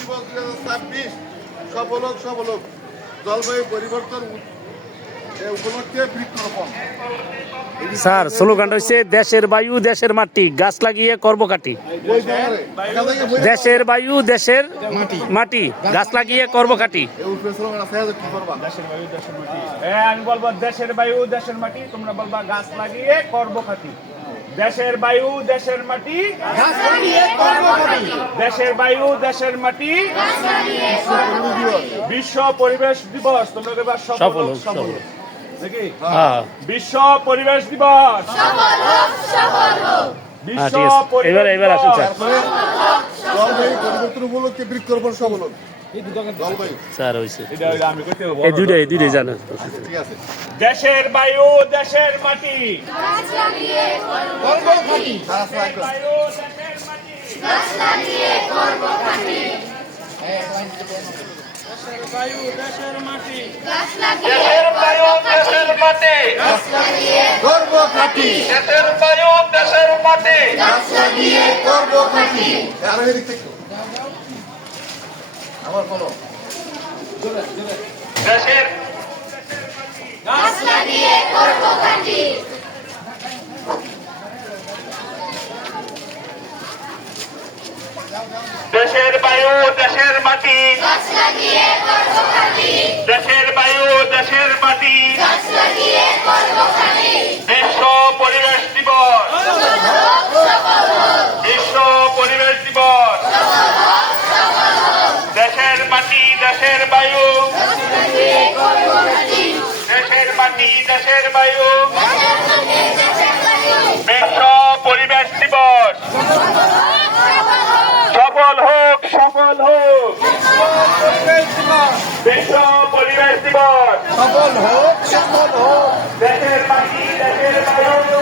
দিবস 2026 সফল হোক সফল হোক। জলবায়ু পরিবর্তন উপলক্ষে বৃক্ষরোপণ। স্যার স্লোগানটা হচ্ছে দেশের বায়ু দেশের মাটি, গাছ লাগিয়ে কর্মকাটি। দেশের বায়ু দেশের মাটি, গাছ লাগিয়ে কর্মকাটি। আমি বলবো দেশের বায়ু দেশের মাটি, তোমরা বলবা গাছ লাগিয়ে কর্মকাটি। দেশের বায়ু দেশের মাটি, দেশের বায়ু দেশের মাটি, বিশ্ব পরিবেশ দিবস। তোমরা এবার সফল হোক, সফল হোক। নাকি হ্যাঁ বিশ্ব পরিবেশ দিবস, বিশ্ব ঠিক আছে। পরিবেশ এবার আসুন স্যার। জলবায়ু পরিবর্তন উপলক্ষে বৃক্ষরোপণ সফল হোক। জলবায়ু স্যার হয়েছে এটা আমি করতে হবে। এই দুইটাই জানেন। ঠিক আছে। দেশের বায়ু দেশের মাটি, গাছ রাখবেন। বায়ু দেশের মাটি, দেশের বায়ু দেশের মাটি, দেশের বায়ু দেশের মাটি, গর্ব খাটি, দেশের বায়ু দেশের মাটি, গর্ব খাটি। আরো এদিক থেকে আমার বলো। দেশের দেশের বায়ু দেশের মাটি, দেশের বায়ু দেশের মাটি, বিশ্ব পরিবেশ দিবস, বিশ্ব পরিবেশ দিবস। দেশের মাটি দেশের বায়ু, দেশের মাটি দেশের বায়ু, বিশ্ব পরিবেশ দিবস। সফল হোক সফল হোক, বিশ্ব পরিবেশ দিবস। সফল হোক সফল হোক। দেশের মাটি দেশের বায়ু,